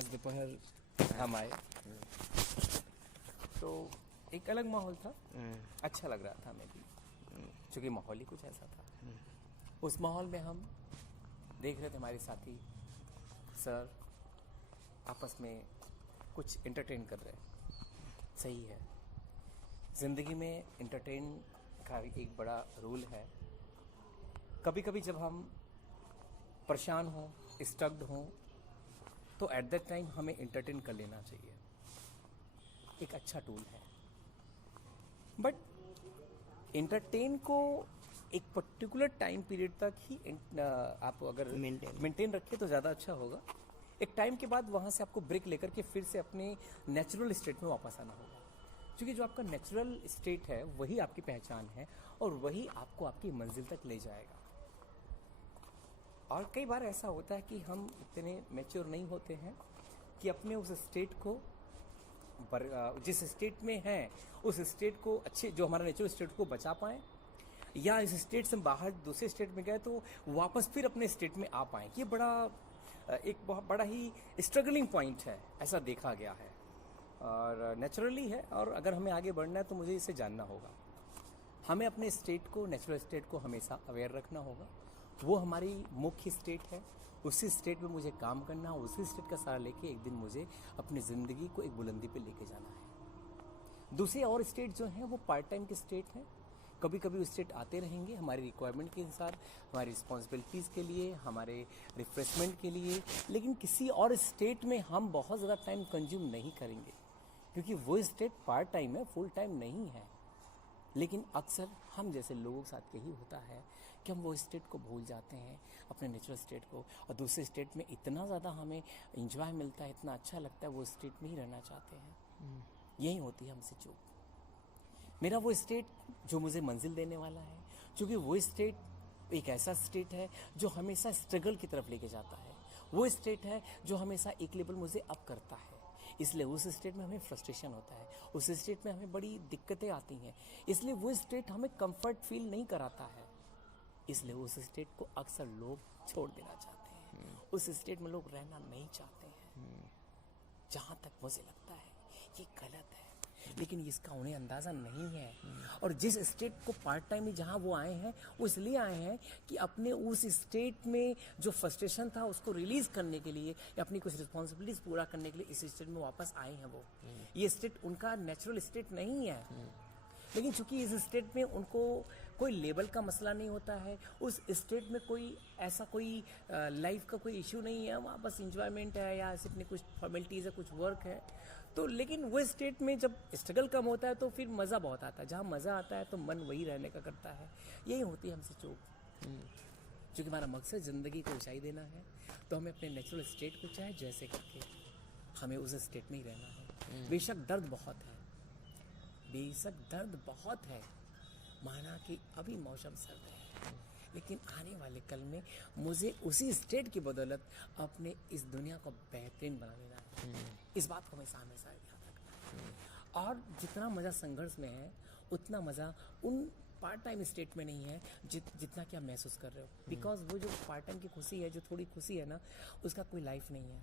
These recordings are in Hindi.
आज दोपहर हम आए तो एक अलग माहौल था। अच्छा लग रहा था हमें भी, क्योंकि माहौल ही कुछ ऐसा था। उस माहौल में हम देख रहे थे हमारे साथी सर आपस में कुछ एंटरटेन कर रहे हैं। सही है, ज़िंदगी में एंटरटेन का एक बड़ा रोल है। कभी कभी जब हम परेशान हों, स्टक्ड हों, तो एट दैट टाइम हमें एंटरटेन कर लेना चाहिए। एक अच्छा टूल है। बट एंटरटेन को एक पर्टिकुलर टाइम पीरियड तक ही आप अगर मेंटेन रखें तो ज़्यादा अच्छा होगा। एक टाइम के बाद वहाँ से आपको ब्रेक लेकर के फिर से अपने नेचुरल स्टेट में वापस आना होगा, क्योंकि जो आपका नेचुरल स्टेट है वही आपकी पहचान है और वही आपको आपकी मंजिल तक ले जाएगा। और कई बार ऐसा होता है कि हम इतने मैच्योर नहीं होते हैं कि अपने उस स्टेट को जिस स्टेट में हैं उस स्टेट को अच्छे, जो हमारा नेचुरल स्टेट को बचा पाएँ, या इस स्टेट से बाहर दूसरे स्टेट में गए तो वापस फिर अपने स्टेट में आ पाएँ। ये एक बहुत बड़ा ही स्ट्रगलिंग पॉइंट है, ऐसा देखा गया है और नेचुरली है। और अगर हमें आगे बढ़ना है तो मुझे इसे जानना होगा। हमें अपने स्टेट को, नेचुरल स्टेट को हमेशा अवेयर रखना होगा। वो हमारी मुख्य स्टेट है, उसी स्टेट में मुझे काम करना, उसी स्टेट का सहारा लेके एक दिन मुझे अपनी ज़िंदगी को एक बुलंदी पे लेके जाना है। दूसरे और स्टेट जो हैं वो पार्ट टाइम के स्टेट हैं। कभी कभी वो स्टेट आते रहेंगे हमारी रिक्वायरमेंट के अनुसार, हमारी रिस्पॉन्सिबिलिटीज़ के लिए, हमारे रिफ्रेशमेंट के लिए। लेकिन किसी और स्टेट में हम बहुत ज़्यादा टाइम कंज्यूम नहीं करेंगे, क्योंकि वो स्टेट पार्ट टाइम है, फुल टाइम नहीं है। लेकिन अक्सर हम जैसे लोगों के साथ यही होता है कि हम वो स्टेट को भूल जाते हैं, अपने नेचुरल स्टेट को, और दूसरे स्टेट में इतना ज़्यादा हमें इंजॉय मिलता है, इतना अच्छा लगता है, वो स्टेट में ही रहना चाहते हैं। यही होती है हमसे चूक। मेरा वो स्टेट जो मुझे मंजिल देने वाला है, क्योंकि वो स्टेट एक ऐसा स्टेट है जो हमेशा स्ट्रगल की तरफ लेके जाता है। वो स्टेट है जो हमेशा एक लेवल मुझे अप करता है। इसलिए उस स्टेट में हमें फ्रस्ट्रेशन होता है, उस स्टेट में हमें बड़ी दिक्कतें आती हैं। इसलिए वो स्टेट हमें कंफर्ट फील नहीं कराता है। इसलिए उस स्टेट को अक्सर लोग छोड़ देना चाहते हैं। उस स्टेट में लोग रहना नहीं चाहते हैं। जहाँ तक मुझे लगता है ये गलत है, लेकिन इसका उन्हें अंदाज़ा नहीं है। और जिस स्टेट को पार्ट टाइम में जहाँ वो आए हैं, वो इसलिए आए हैं कि अपने उस स्टेट में जो फ्रस्ट्रेशन था उसको रिलीज़ करने के लिए या अपनी कुछ रिस्पॉन्सिबिलिटीज़ पूरा करने के लिए इस स्टेट में वापस आए हैं वो। ये स्टेट उनका नेचुरल स्टेट नहीं है, लेकिन चूंकि इस स्टेट में उनको कोई लेवल का मसला नहीं होता है, उस स्टेट में कोई ऐसा कोई लाइफ का कोई इशू नहीं है, वहाँ बस इंजॉयमेंट है या सिर्फ में कुछ फॉर्मेलिटीज़ है, कुछ वर्क है। तो लेकिन वो स्टेट में जब स्ट्रगल कम होता है तो फिर मज़ा बहुत आता है। जहाँ मज़ा आता है तो मन वही रहने का करता है। यही होती है हमसे चूक। क्योंकि हमारा मकसद ज़िंदगी को ऊंचाई देना है, तो हमें अपने नेचुरल स्टेट को चाहे जैसे करके हमें उस स्टेट में ही रहना है। बेशक दर्द बहुत है, बेशक दर्द बहुत है, माना कि अभी मौसम सर्द है, लेकिन आने वाले कल में मुझे उसी स्टेट की बदौलत अपने इस दुनिया को बेहतरीन बना देना है। इस बात को हमेशा हमेशा ध्यान रखना है। और जितना मज़ा संघर्ष में है, उतना मज़ा उन पार्ट टाइम स्टेट में नहीं है जितना कि आप महसूस कर रहे हो। बिकॉज वो जो पार्ट टाइम की खुशी है, जो थोड़ी खुशी है ना, उसका कोई लाइफ नहीं है।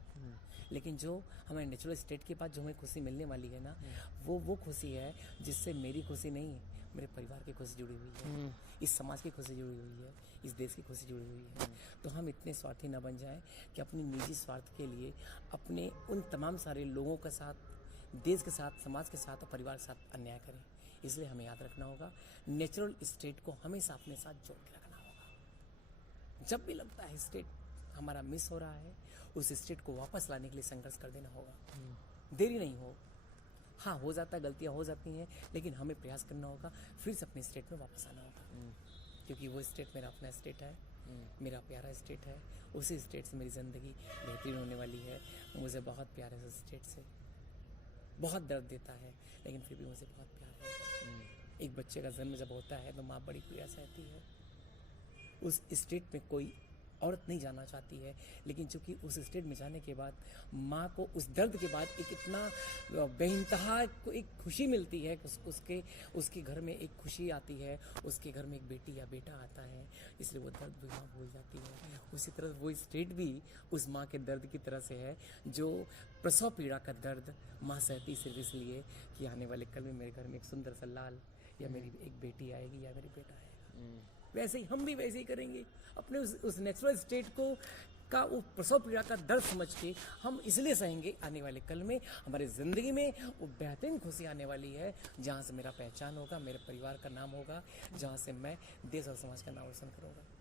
लेकिन जो हमारे नेचुरल स्टेट के बाद जो हमें खुशी मिलने वाली है ना, वो खुशी है जिससे मेरी खुशी नहीं है, मेरे परिवार की खुशी जुड़ी हुई है, इस समाज की खुशी जुड़ी हुई है, इस देश की खुशी जुड़ी हुई है। तो हम इतने स्वार्थी न बन जाएं कि अपनी निजी स्वार्थ के लिए अपने उन तमाम सारे लोगों के साथ, देश के साथ, समाज के साथ और परिवार के साथ अन्याय करें। इसलिए हमें याद रखना होगा, नेचुरल स्टेट को हमेशा अपने साथ जोड़ के रखना होगा। जब भी लगता है स्टेट हमारा मिस हो रहा है, उस स्टेट को वापस लाने के लिए संघर्ष कर देना होगा। देरी नहीं हो, हाँ हो जाता है, गलतियाँ हो जाती हैं, लेकिन हमें प्रयास करना होगा, फिर से अपने स्टेट में वापस आना होगा। क्योंकि वो स्टेट मेरा अपना स्टेट है, मेरा प्यारा स्टेट है। उसी स्टेट से मेरी ज़िंदगी बेहतरीन होने वाली है। मुझे बहुत प्यार है उस स्टेट से। बहुत दर्द देता है, लेकिन फिर भी मुझे बहुत प्यार है। एक बच्चे का जन्म जब होता है तो माँ बड़ी पीड़ा सहती है। उस स्टेट में कोई औरत नहीं जाना चाहती है, लेकिन चूंकि उस स्टेट में जाने के बाद माँ को उस दर्द के बाद एक इतना बेइंतहा को एक खुशी मिलती है, उसके घर में एक खुशी आती है, उसके घर में एक बेटी या बेटा आता है, इसलिए वो दर्द भी माँ भूल जाती है। उसी तरह वो स्टेट भी उस माँ के दर्द की तरह से है, जो प्रसव पीड़ा का दर्द माँ सहती सिर्फ इसलिए कि आने वाले कल में मेरे घर में एक सुंदर सा लाल या मेरी एक बेटी आएगी या मेरी बेटा आएगा। वैसे ही हम भी वैसे ही करेंगे, अपने उस नेचुरल स्टेट को का वो प्रसव पीड़ा का दर्द समझ के हम इसलिए सहेंगे, आने वाले कल में हमारी ज़िंदगी में वो बेहतरीन खुशी आने वाली है, जहाँ से मेरा पहचान होगा, मेरे परिवार का नाम होगा, जहाँ से मैं देश और समाज का नाम रोशन करूँगा।